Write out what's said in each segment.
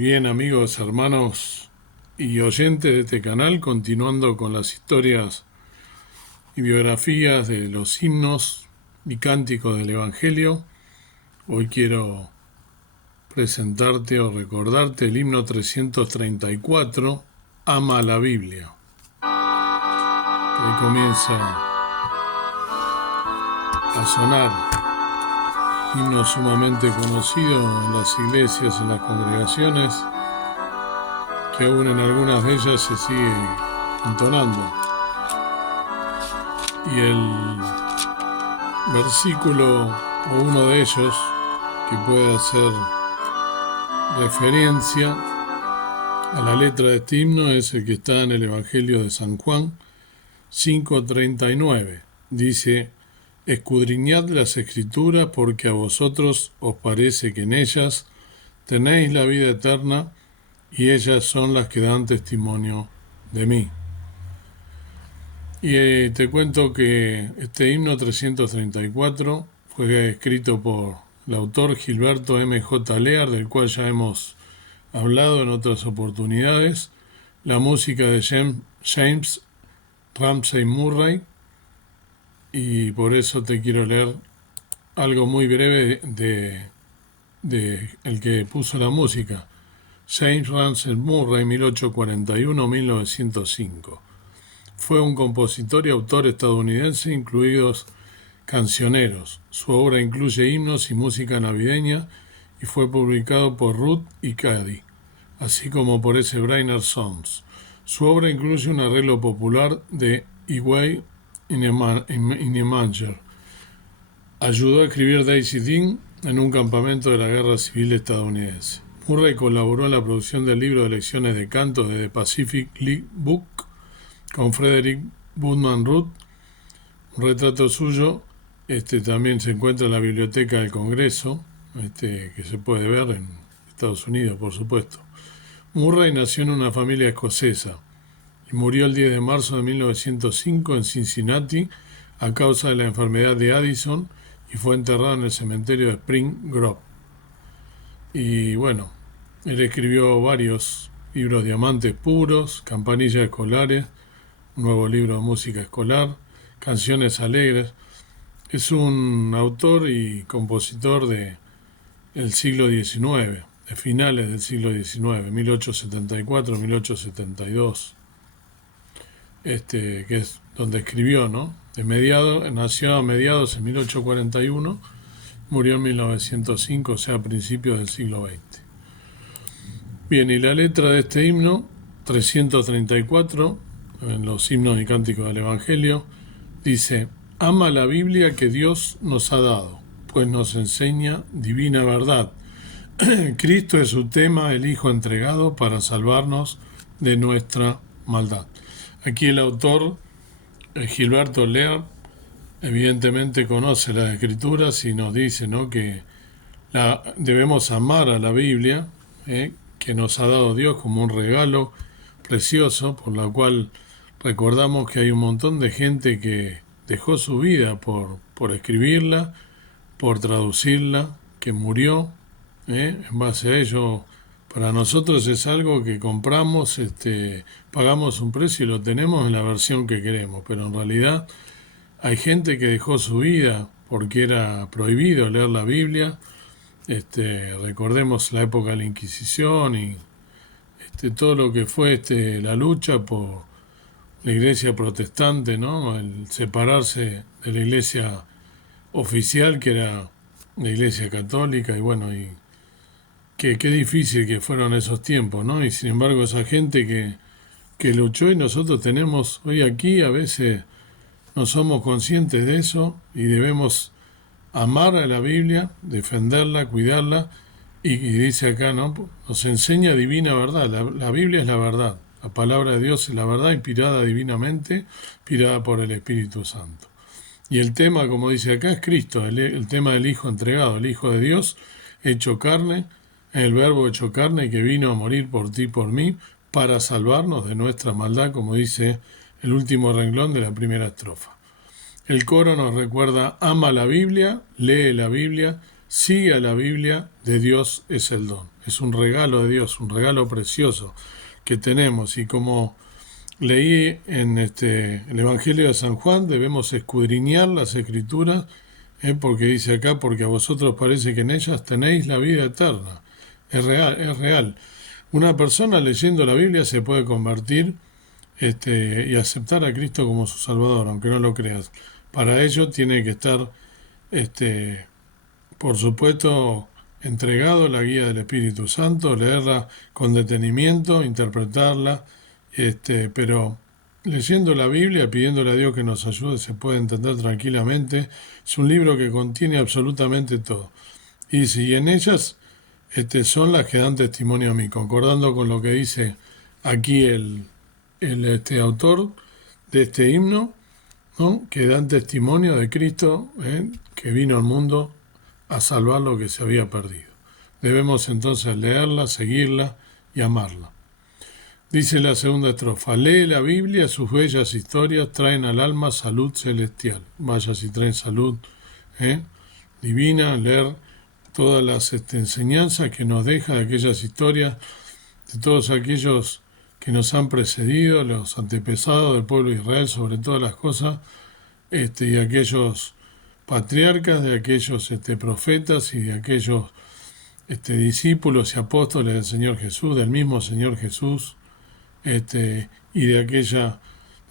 Bien, amigos, hermanos y oyentes de este canal, continuando con las historias y biografías de los himnos y cánticos del Evangelio, hoy quiero presentarte o recordarte el himno 334, Ama la Biblia, que ahí comienza a sonar, himno sumamente conocido en las iglesias, en las congregaciones, que aún en algunas de ellas se sigue entonando. Y el versículo o uno de ellos que puede hacer referencia a la letra de este himno es el que está en el Evangelio de San Juan 5:39. Dice: escudriñad las Escrituras, porque a vosotros os parece que en ellas tenéis la vida eterna, y ellas son las que dan testimonio de mí. Y te cuento que este himno 334 fue escrito por el autor Gilberto M.J. Lear, del cual ya hemos hablado en otras oportunidades, la música de James Ramsey Murray, y por eso te quiero leer algo muy breve de el que puso la música. James Ramsey Murray, 1841-1905. Fue un compositor y autor estadounidense, incluidos cancioneros. Su obra incluye himnos y música navideña y fue publicado por Ruth y Cady, así como por S. Brainerd Songs. Su obra incluye un arreglo popular de Away in a Manger. Ayudó a escribir Daisy Dean en un campamento de la Guerra Civil estadounidense. Murray colaboró en la producción del libro de lecciones de canto de The Pacific League Book con Frederick Woodman Root. Un retrato suyo también se encuentra en la Biblioteca del Congreso, que se puede ver en Estados Unidos, por supuesto. Murray nació en una familia escocesa y murió el 10 de marzo de 1905 en Cincinnati a causa de la enfermedad de Addison, y fue enterrado en el cementerio de Spring Grove. Y bueno, él escribió varios libros: Diamantes Puros, Campanillas Escolares, un nuevo libro de música escolar, Canciones Alegres. Es un autor y compositor del siglo XIX, de finales del siglo XIX, 1874-1872, que es donde escribió, ¿no? Nació a mediados en 1841, murió en 1905, o sea, a principios del siglo XX. Bien, y la letra de este himno, 334, en los himnos y cánticos del Evangelio, dice: ama la Biblia que Dios nos ha dado, pues nos enseña divina verdad. Cristo es su tema, el Hijo entregado para salvarnos de nuestra maldad. Aquí el autor, Gilberto Lear, evidentemente conoce las Escrituras y nos dice, ¿no?, que debemos amar a la Biblia, que nos ha dado Dios como un regalo precioso, por la cual recordamos que hay un montón de gente que dejó su vida por escribirla, por traducirla, que murió en base a ello. Para nosotros es algo que compramos, pagamos un precio y lo tenemos en la versión que queremos, pero en realidad hay gente que dejó su vida porque era prohibido leer la Biblia. Recordemos la época de la Inquisición y todo lo que fue la lucha por la iglesia protestante, ¿no? El separarse de la iglesia oficial, que era la iglesia católica, y bueno, y qué difícil que fueron esos tiempos, ¿no? Y sin embargo esa gente que luchó, y nosotros tenemos hoy aquí, a veces no somos conscientes de eso y debemos amar a la Biblia, defenderla, cuidarla, y dice acá, ¿no?, nos enseña divina verdad. La Biblia es la verdad, la palabra de Dios es la verdad, inspirada divinamente, inspirada por el Espíritu Santo. Y el tema, como dice acá, es Cristo, el tema del Hijo entregado, el Hijo de Dios hecho carne, el Verbo hecho carne, que vino a morir por ti y por mí, para salvarnos de nuestra maldad, como dice el último renglón de la primera estrofa. El coro nos recuerda: ama la Biblia, lee la Biblia, sigue a la Biblia, de Dios es el don. es un regalo de Dios, un regalo precioso que tenemos. Y como leí en el Evangelio de San Juan, debemos escudriñar las Escrituras, porque dice acá, porque a vosotros parece que en ellas tenéis la vida eterna. Es real, es real. Una persona leyendo la Biblia se puede convertir y aceptar a Cristo como su Salvador, aunque no lo creas. Para ello tiene que estar, por supuesto, entregado a la guía del Espíritu Santo, leerla con detenimiento, interpretarla, pero leyendo la Biblia, pidiéndole a Dios que nos ayude, se puede entender tranquilamente. Es un libro que contiene absolutamente todo. Y si en ellas son las que dan testimonio a mí, concordando con lo que dice aquí el autor de este himno, ¿no? Que dan testimonio de Cristo, que vino al mundo a salvar lo que se había perdido. Debemos entonces leerla, seguirla y amarla. Dice la segunda estrofa: lee la Biblia, sus bellas historias traen al alma salud celestial. Vaya si traen salud divina, leer todas las enseñanzas que nos deja de aquellas historias, de todos aquellos que nos han precedido, los antepasados del pueblo de Israel sobre todas las cosas, y aquellos patriarcas, de aquellos profetas y de aquellos discípulos y apóstoles del Señor Jesús, del mismo Señor Jesús, y de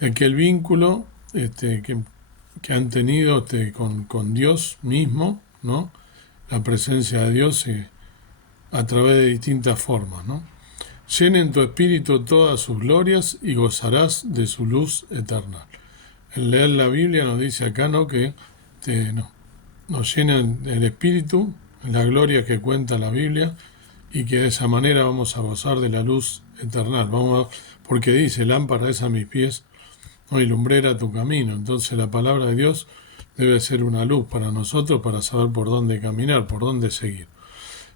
aquel vínculo que han tenido con Dios mismo, ¿no? La presencia de Dios a través de distintas formas, ¿no? Llenen tu espíritu todas sus glorias y gozarás de su luz eterna. El leer la Biblia nos dice acá, ¿no?, que nos llenan el espíritu, la gloria que cuenta la Biblia, y que de esa manera vamos a gozar de la luz eterna. Porque dice, lámpara es a mis pies, ¿no?, y lumbrera tu camino. Entonces la palabra de Dios debe ser una luz para nosotros, para saber por dónde caminar, por dónde seguir.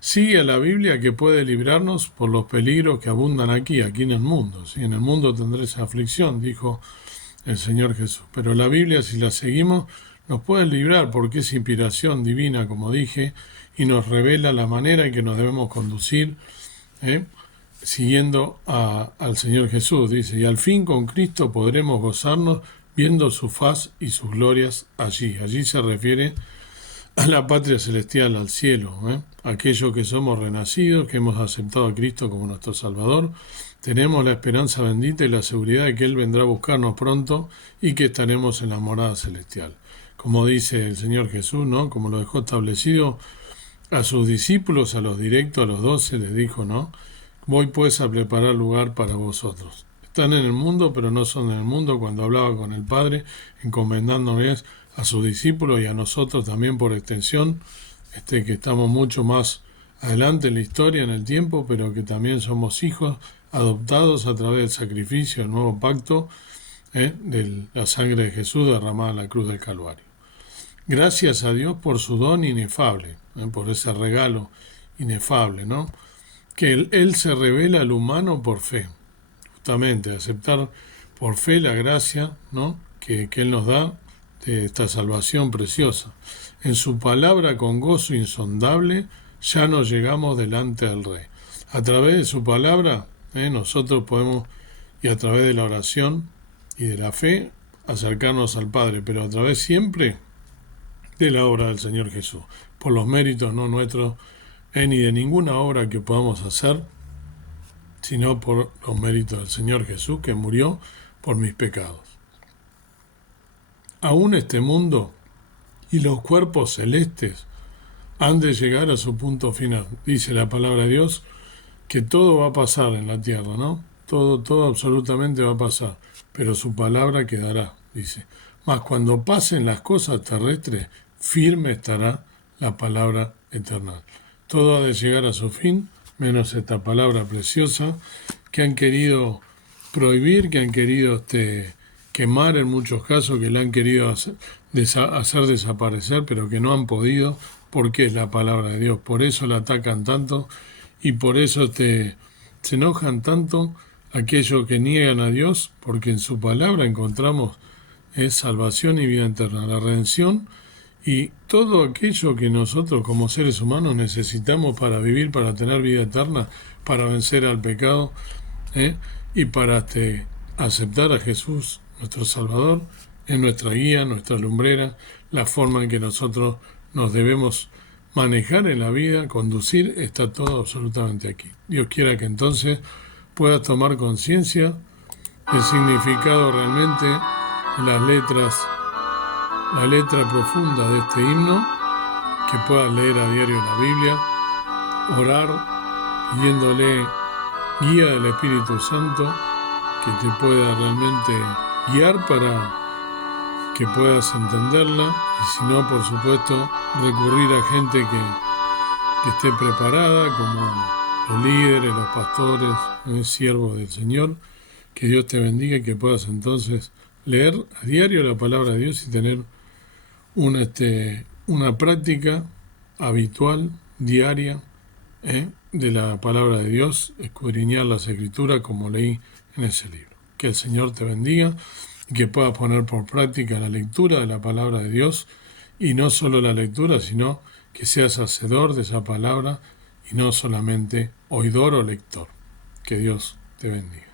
Sigue a la Biblia, que puede librarnos por los peligros que abundan aquí en el mundo. ¿Sí? En el mundo tendréis aflicción, dijo el Señor Jesús. Pero la Biblia, si la seguimos, nos puede librar, porque es inspiración divina, como dije, y nos revela la manera en que nos debemos conducir, siguiendo al Señor Jesús. Dice, y al fin con Cristo podremos gozarnos viendo su faz y sus glorias allí. Allí se refiere a la patria celestial, al cielo. Aquellos que somos renacidos, que hemos aceptado a Cristo como nuestro Salvador, tenemos la esperanza bendita y la seguridad de que Él vendrá a buscarnos pronto y que estaremos en la morada celestial. Como dice el Señor Jesús, ¿no?, como lo dejó establecido a sus discípulos, a los directos, a los 12, les dijo, ¿no?, voy pues a preparar lugar para vosotros. Están en el mundo, pero no son en el mundo, cuando hablaba con el Padre, encomendándoles a sus discípulos y a nosotros también por extensión, que estamos mucho más adelante en la historia, en el tiempo, pero que también somos hijos adoptados a través del sacrificio, del nuevo pacto, de la sangre de Jesús derramada en la cruz del Calvario. Gracias a Dios por su don inefable, por ese regalo inefable, ¿no?, que Él se revela al humano por fe, justamente aceptar por fe la gracia, ¿no?, que Él nos da, de esta salvación preciosa. En su palabra, con gozo insondable, ya nos llegamos delante del Rey. A través de su palabra, nosotros podemos, y a través de la oración y de la fe, acercarnos al Padre, pero a través siempre de la obra del Señor Jesús, por los méritos no nuestros, ni de ninguna obra que podamos hacer, sino por los méritos del Señor Jesús, que murió por mis pecados. Aún este mundo y los cuerpos celestes han de llegar a su punto final. Dice la palabra de Dios que todo va a pasar en la tierra, ¿no? Todo absolutamente va a pasar, pero su palabra quedará, dice. Mas cuando pasen las cosas terrestres, firme estará la palabra eterna. Todo ha de llegar a su fin, menos esta palabra preciosa que han querido prohibir, que han querido quemar en muchos casos, que la han querido hacer desaparecer, pero que no han podido, porque es la palabra de Dios. Por eso la atacan tanto y por eso se enojan tanto aquellos que niegan a Dios, porque en su palabra encontramos salvación y vida eterna, la redención Y todo aquello que nosotros como seres humanos necesitamos para vivir, para tener vida eterna, para vencer al pecado, y para aceptar a Jesús, nuestro Salvador, es nuestra guía, nuestra lumbrera, la forma en que nosotros nos debemos manejar en la vida, conducir, está todo absolutamente aquí. Dios quiera que entonces puedas tomar conciencia del significado realmente de las letras, la letra profunda de este himno, que puedas leer a diario la Biblia, orar pidiéndole guía del Espíritu Santo, que te pueda realmente guiar para que puedas entenderla, y si no, por supuesto, recurrir a gente que esté preparada, como los líderes, los pastores, siervos del Señor. Que Dios te bendiga y que puedas entonces leer a diario la palabra de Dios y tener una práctica habitual, diaria, de la palabra de Dios, escudriñar las Escrituras como leí en ese libro. Que el Señor te bendiga y que puedas poner por práctica la lectura de la palabra de Dios, y no solo la lectura, sino que seas hacedor de esa palabra y no solamente oidor o lector. Que Dios te bendiga.